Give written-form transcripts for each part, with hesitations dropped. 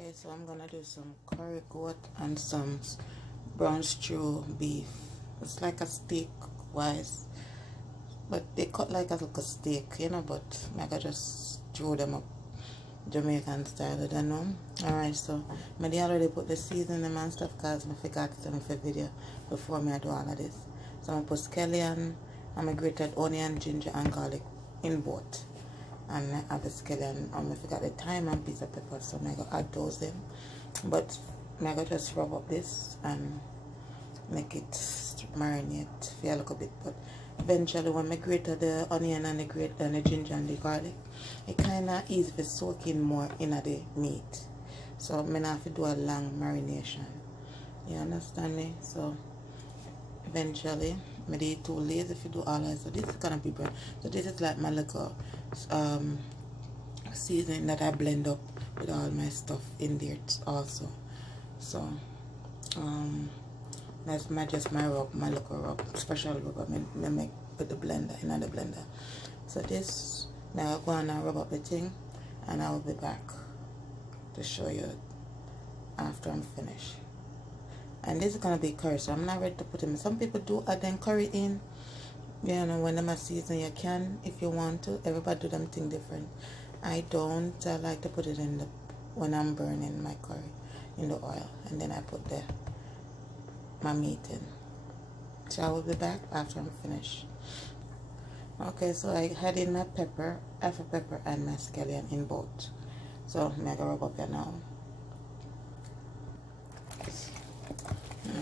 Okay, so I'm gonna do some curry goat and some brown stew beef. It's like a steak wise, but they cut like a little steak, but I can just throw them up Jamaican style, I don't know. Alright, so I already put the seasoning and stuff because I forgot to make a video before I do all of this. So I'm gonna put scallion and my grated onion, ginger and garlic in both. And I have the scallion, I forgot the thyme and piece of pepper, so I'm going to add those in. But I'm going to just rub up this and make it marinate for a little bit. But eventually when I grate the onion and the ginger and the garlic, it kind of easy to soak in more in the meat. So I'm going to have to do a long marination. You understand me? So eventually I'm too lazy if you do all that. So this is going to be bread. So this is like my little seasoning that I blend up with all my stuff in there also. So that's just my rub, my local rub, special rub I make with the blender, in the blender. So this, now I'll go and rub up the thing and I will be back to show you after I'm finished. And this is gonna be curry, so I'm not ready to put them in. Some people do add them curry in, when them a season. You can if you want to. Everybody do them thing different. I don't. I like to put it in when I'm burning my curry in the oil, and then I put my meat in. So I will be back after I'm finished. Okay, so I had in my pepper, half a pepper, and my scallion in both. So I'm gonna rub up here now.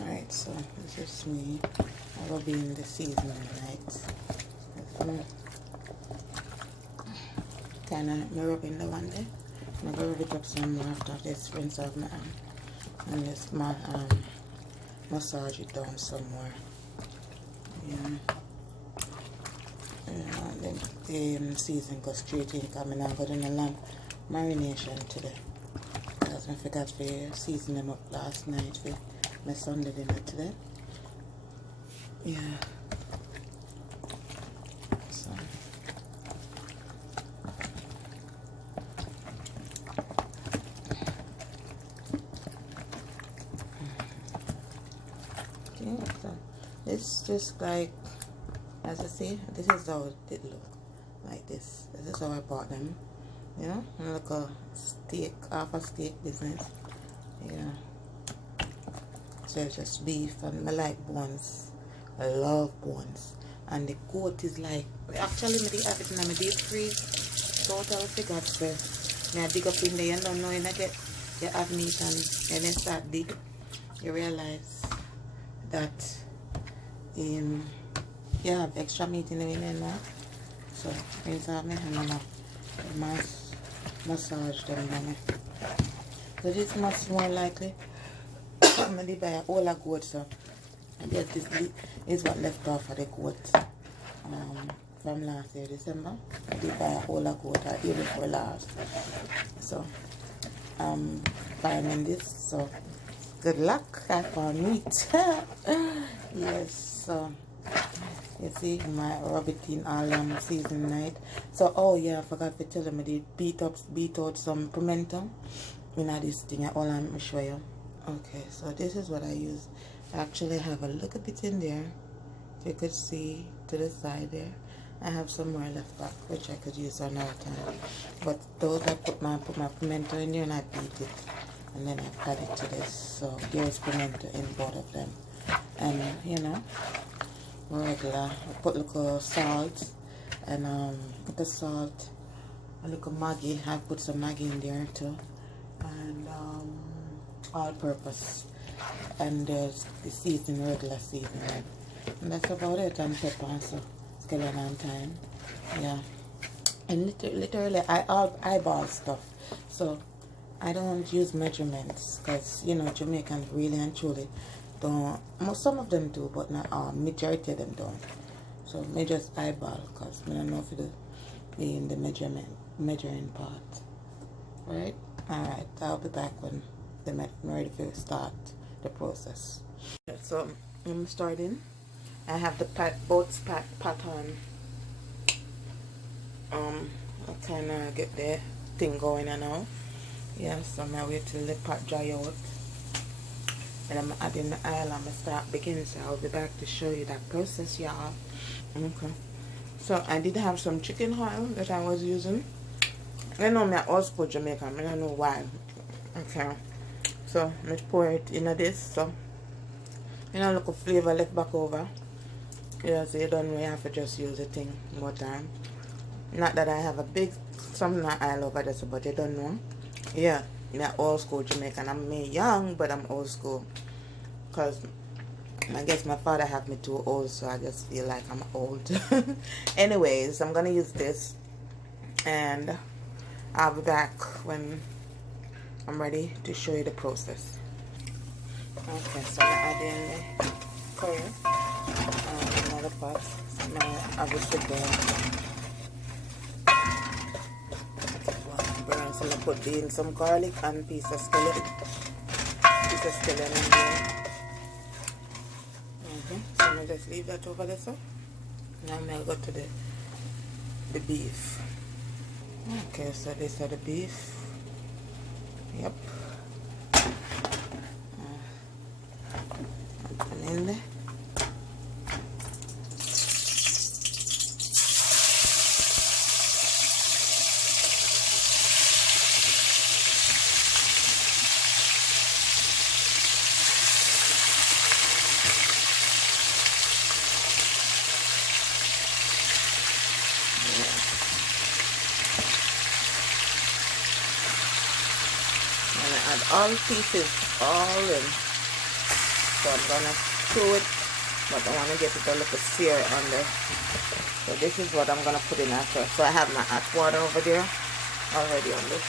Alright, so this is me rubbing the seasoning, right? Kind of rubbing the one there. I'm gonna rub it up some more after this, rinse off my arm. And just massage it down some more. And then the seasoning goes straight in, because I'm not going to lamb marination today. Because I forgot to season them up last night with my Sunday dinner today. Yeah. So. Okay, so it's just like, as I say, this is how it look. Like this. This is how I bought them. Like a steak, half a steak business. Yeah. So it's just beef, and I like bones. I love bones. And the goat is like, actually I have it in my deep freeze. Totally forgot to. I dig up in there, you don't know, you have meat and then you start dig. You realize that you have extra meat in there now. So rinse off my hand now. Massage them down. So this is much more likely. I'm going to buy a whole goat, so I guess this is what left off of the goat from last year, December. I did buy a whole goat year before last. So buying this, so good luck. I found meat. Yes, so you see my rub it in all season night. So oh yeah, I forgot to tell them I did beat out some pimento in this thing. All I'm gonna show you. Okay, so this is what I use. I actually have a little bit in there. If you could see to the side there, I have some more left back which I could use another time. But those I put my pimento in there and I beat it, and then I add it to this. So there's pimento in both of them, and regular. I put a little salt and the salt, a little Maggi. I put some Maggi in there too, and all purpose, and there's the seasoning, regular seasoning, and that's about it. And pepper and so scallion and thyme. Yeah, and literally I eyeball stuff, so I don't use measurements, because Jamaicans really and truly don't. Some of them do, but not all. Majority of them don't. So me just eyeball, because I don't know if it be in the measuring part. Right? Alright, I'll be back when I'm ready to start the process. So I'm starting. I have the both pot on. I kind of get the thing going now. Yeah, so I'm gonna wait till the pot dry out. And I'm adding the oil. I'm gonna start baking, so I'll be back to show you that process, y'all. Okay. So I did have some chicken oil that I was using. I know me old school Jamaican, I don't know why. Okay. So let's pour it in this. So look of flavor left back over. Yeah, so you don't really have to just use the thing more time. Not that I have a big something that I love this, but you don't know. Yeah, I'm old school Jamaican. I'm young, but I'm old school. Cause I guess my father had me too old, so I just feel like I'm old. Anyways, I'm gonna use this, and I'll be back when I'm ready to show you the process. Okay, so I'm adding curry in another pot. So now I will sit there. Burn, so I put in some garlic and piece of scallion. In there. So I'm gonna just leave that over there. So now I'm gonna go to the beef. Okay, so these are the beef. Yep. And in there. Add all pieces all in. So I'm gonna chew it, but I want to get it a little sear under. So this is what I'm gonna put in after. So I have my hot water over there already on this.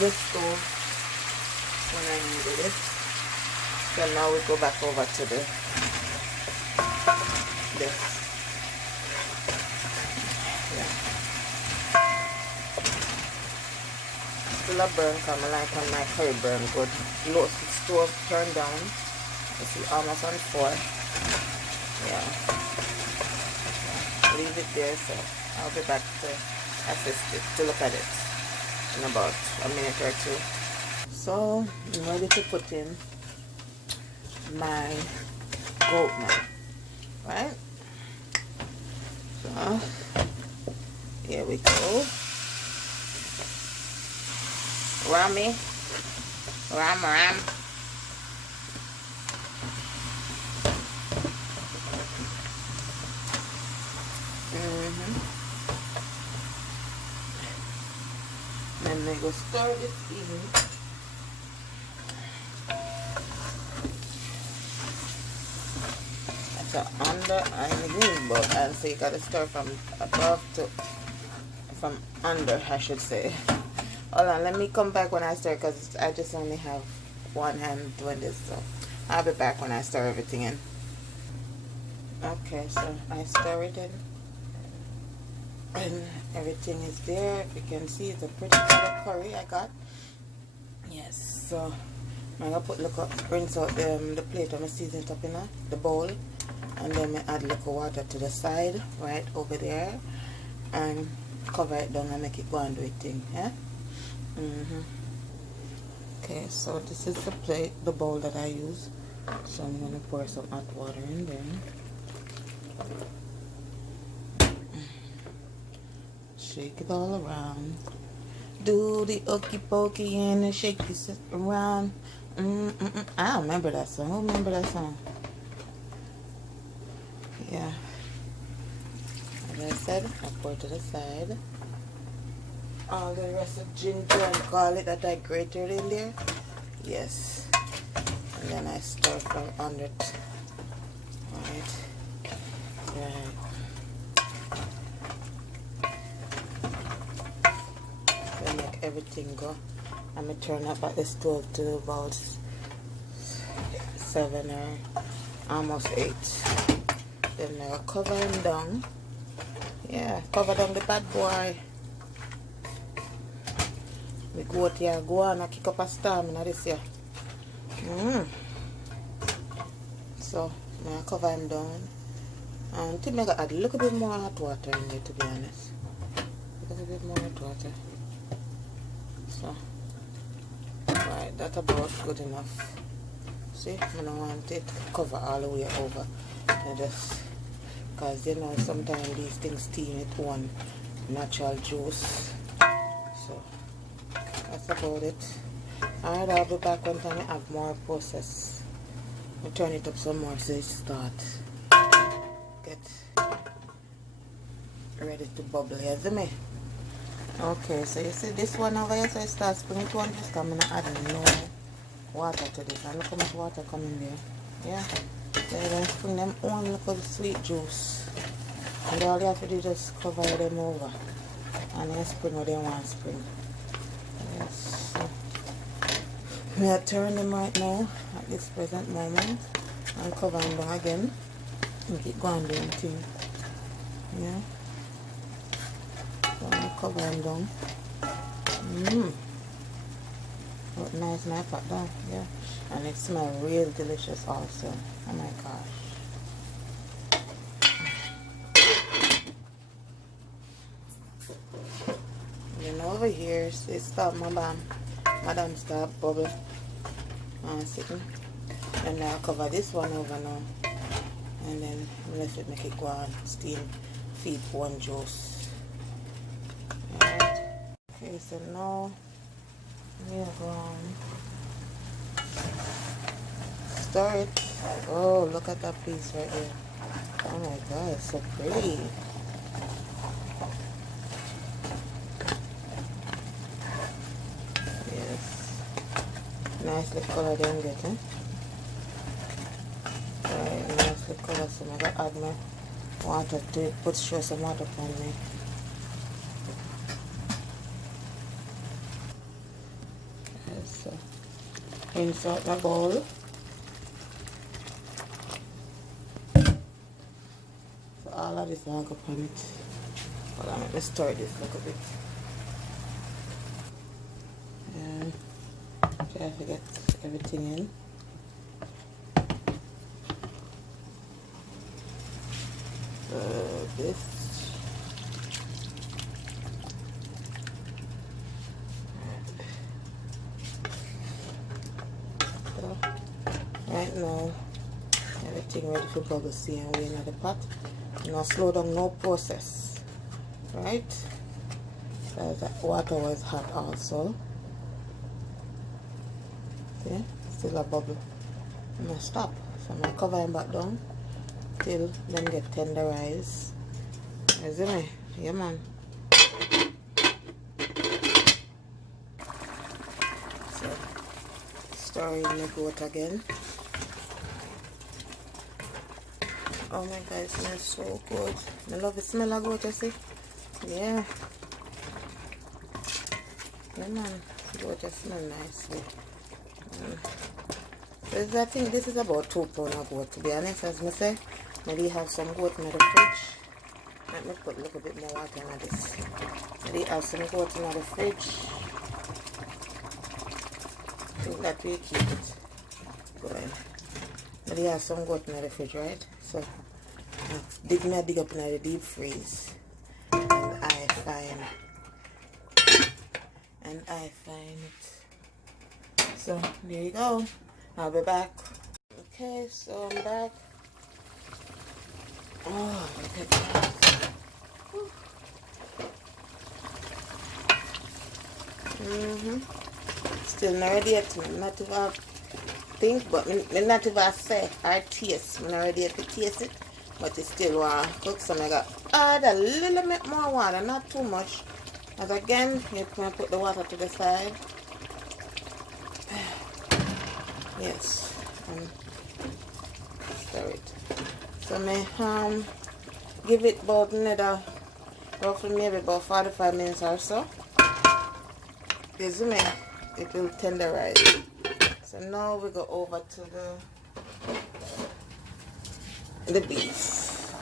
This stove when I needed it. So now we go back over to this. Still a burn, because I like when my curry burn good. Low stove turned down. You see, almost on 4. Yeah. Leave it there, so I'll be back to assist it, to look at it in about a minute or 2. So I'm ready to put in my goat now, right? So here we go. Ram. Then we go stir this in. So under and green bowl, and so you gotta stir from above to from under, I should say. Hold on, let me come back when I stir, because I just only have one hand doing this, so I'll be back when I stir everything in. Okay, so I stir it in, and everything is there. If you can see, it's a pretty color curry I got. Yes, so I'm gonna rinse out the plate and season it up in the bowl, and then I add little water to the side, right over there, and cover it down and make it go and do its thing. Yeah. Okay, so this is the bowl that I use. So I'm gonna pour some hot water in there. Shake it all around. Do the okey pokey and shake this around. I don't remember that song. Who remember that song? Yeah. As I said, I pour to the side. All the rest of ginger and garlic that I grated in there. Yes. And then I stir from under it. Right. Then make everything go. I'm going to turn up at the stove to about 7 or almost 8. Then I'll cover him down. Yeah, cover down the bad boy. We go out here, go on and kick up a storm in this here. So, I'm going to cover him down. And I think I got a little bit more hot water in there, to be honest. bit more hot water. So, right, that's about good enough. See, I don't want it to cover all the way over. I just, because you know, sometimes these things steam with one natural juice. So, that's about it. Alright, I'll be back when time I have more process. I'll turn it up some more so it start get ready to bubble here, see me? Okay, so you see this one over here, so it starts springing to one, just coming and adding no water to this. And look how much water coming there. Yeah. So you then spring them on, look at the sweet juice. And all you have to do is just cover them over. And then spring what they want spring. Yes. So, I turn them right now at this present moment and cover them down again. Make it go on doing thing. Yeah. So I'm gonna cover them down. Look nice and I put down, yeah. And it smells real delicious also. Oh my gosh. And then over here, see, stop madam stop bubble sitting. And now I'll cover this one over now. And then let it make it go on steam feed one juice. Alright. Okay, so now we are going to stir it. Oh, look at that piece right there. Oh my god, it's so pretty. Yes. Nice little color then get, eh? Alright, nice little color, so I'm gonna add my water to it, show some water on me. Okay, so rinse out my bowl. So all of this I'll go on it. Hold on, let me stir this a little bit. And try to get everything in. This. So, right now, everything ready for bubble. See, and we're in the pot. Now slow down, no process. Right? So that water was hot also. See? Still a bubble. I'm gonna stop. So I'm gonna cover him back down till them get tenderized. You see me? Yeah, man. So, stirring the goat again. Oh my god, it smells so good. I love the smell of goat, you see? Yeah. Yeah, man. Goat just smell nicely. So I think this is about 2 pounds of goat, to be honest, as I say. Maybe have some goat in the fridge. Let me put a little bit more water in this. Maybe have some goat in the fridge. I think that will keep it going. Maybe have some goat in the fridge, right? So dig up in the deep freeze. And I find it. So there you go. I'll be back. Okay, so I'm back. Oh, look at that. Still not ready yet. Not even think, but me not even say or taste. I'm not ready yet to taste it, but it's still cook. So I got add a little bit more water, not too much. As again, you can put the water to the side. Yes, and stir it. So me give it about another roughly maybe about 45 minutes or so. You see me? It will tenderize. So now we go over to the beef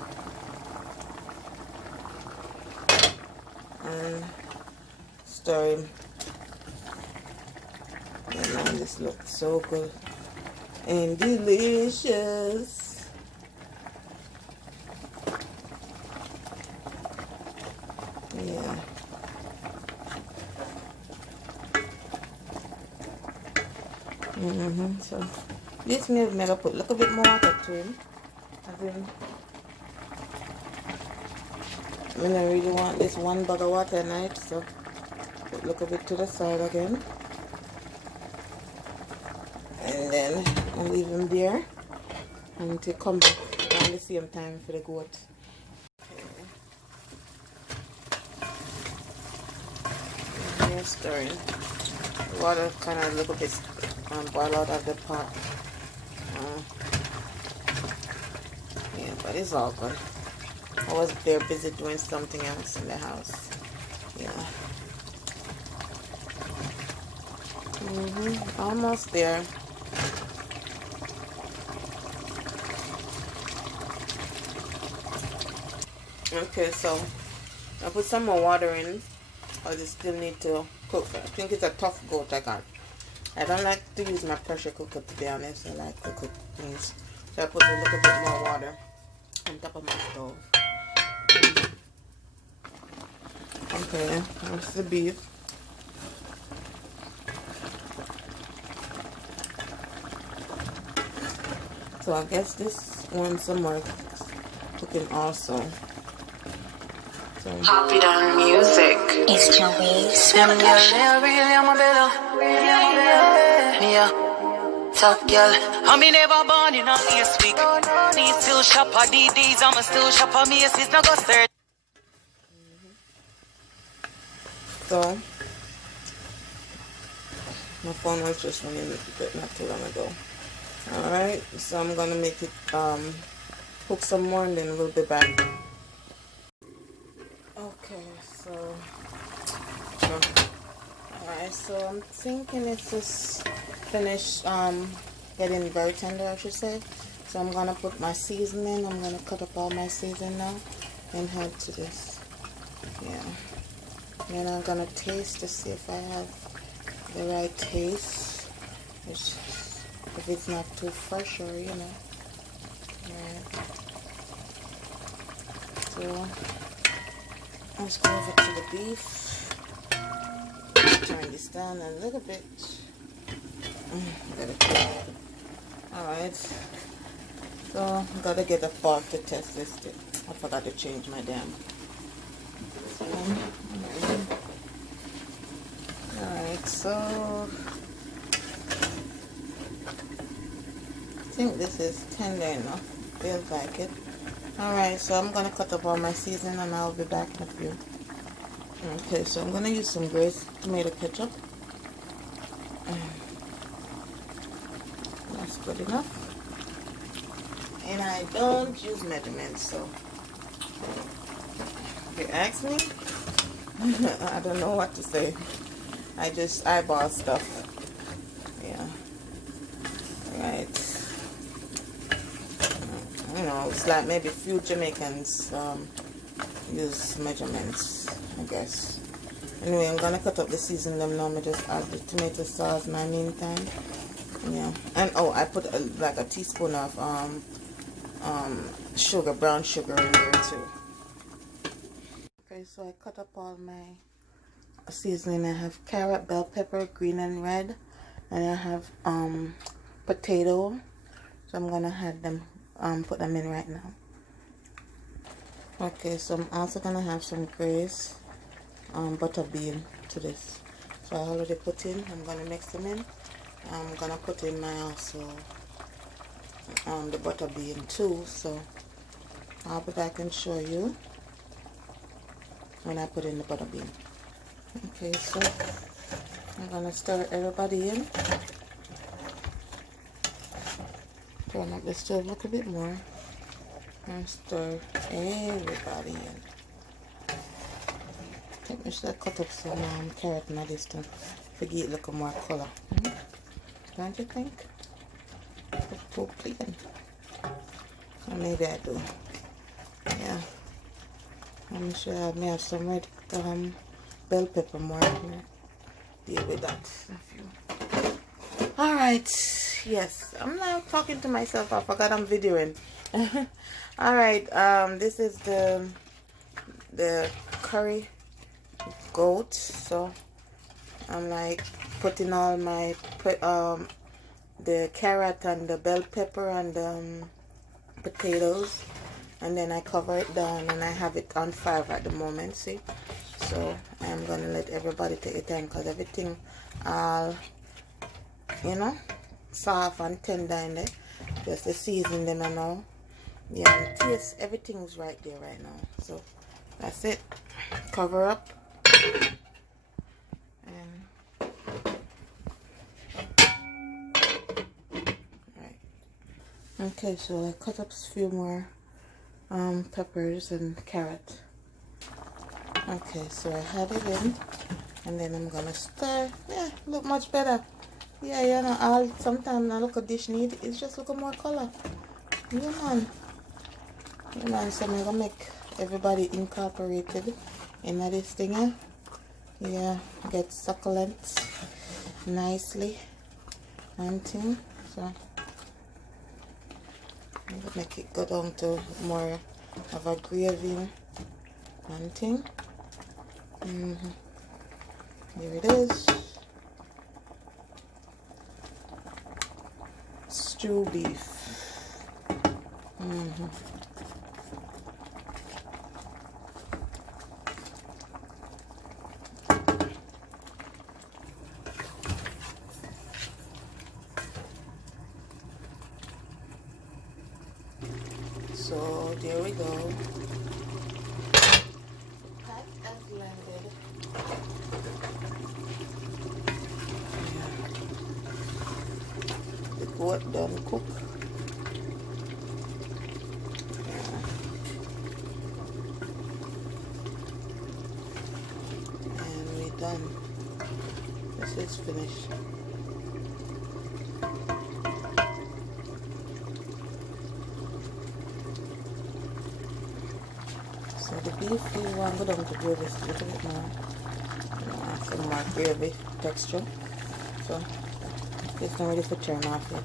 and stir him. And man, this looks so good and delicious. Yeah. So this meal I'm gonna put a little bit more water to him. I don't really want this one bag of water a night, so put a little bit to the side again. And then I'll leave him there until come back around the same time for the goat. Okay. Here stirring. The water kind of a little bit boil out of the pot. Yeah, but it's all good. I was there busy doing something else in the house. Yeah. Almost there. Okay, so I put some more water in, because it still need to cook. I think it's a tough goat I got. I don't like to use my pressure cooker, to be honest. I like to cook things. So I put a little bit more water on top of my stove. Okay, that's the beef. So I guess this wants some more cooking also. So Pop it on music. It's your waves. Yeah. Top girl. I mean never born in a this week. Me still shop at DDs. I'm still shop at Macy's. Now go search. So my phone was just ringing not too long ago. Alright, so I'm gonna make it cook some more and then we'll be back. Okay, so alright, so I'm thinking it's just finished getting very tender, I should say. So I'm gonna put my seasoning. I'm gonna cut up all my seasoning now and add to this. Yeah. Then I'm gonna taste to see if I have the right taste. If it's not too fresh, or you know. Alright. So let's go over to the beef. Turn this down a little bit. Alright. So I gotta get a fork to test this thing. I forgot to change my damn. Alright, so I think this is tender enough. Feels like it. Alright, so I'm gonna cut up all my seasoning and I'll be back with you. Okay, so I'm gonna use some Grace tomato ketchup. That's good enough. And I don't use measurements, so if you ask me, I don't know what to say. I just eyeball stuff. Yeah. Right. You know, it's like maybe few Jamaicans use measurements, I guess. Anyway, I'm gonna cut up the seasoning them now. I just add the tomato sauce in my meantime. Yeah. And oh, I put like a teaspoon of sugar, brown sugar in there too. Okay, so I cut up all my seasoning. I have carrot, bell pepper, green and red, and I have potato. So I'm gonna add them, put them in right now. Okay, so I'm also gonna have some Grace butter bean to this. So I already put in. I'm gonna mix them in. I'm gonna put in my also the butter bean too. So I'll be back and show you when I put in the butter bean. Okay, so I'm gonna stir everybody in. Turn up the stove a little bit more and stir everybody in. I think I should cut up some carrot in this to forget a little more color. Don't you think? It's too plain. Or maybe I do. Yeah. I'm sure I may have some red bell pepper more here. Deal with that. Alright. Yes. I'm now talking to myself. I forgot I'm videoing. Alright. This is the curry goat. So I'm like putting all my the carrot and the bell pepper and potatoes, and then I cover it down and I have it on 5 at the moment, see. So I'm gonna let everybody take it time because everything all, you know, soft and tender in there. Just the season them and all. Yeah, the taste, everything's right there right now. So that's it. Cover up. And right. Okay, so I cut up a few more peppers and carrot. Okay, so I had it in, and then I'm gonna stir. Yeah, look much better. Yeah, you know, sometimes I look a dish need, it's just look more color. Yeah, man. Yeah, man, so I'm gonna make everybody incorporated in this thing, eh? Yeah, get succulent nicely and thing. So I'm gonna make it go down to more of a gravy and thing. Here it is. Stew beef. So there we go. Pat and blended. The goat done cook. And we're done. This is finished. So the beef, you want to go down to gravy a little bit more. Some more gravy texture. So it's not ready for turn off yet.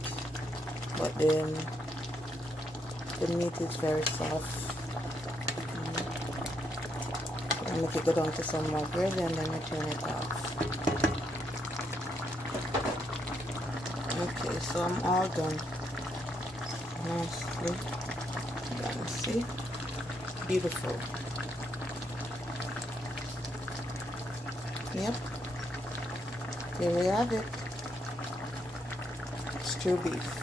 But the meat is very soft. I make it go down to some more gravy and then I turn it off. Okay, so I'm all done. Nicely done, see? Beautiful. Yep. There we have it. Stew beef.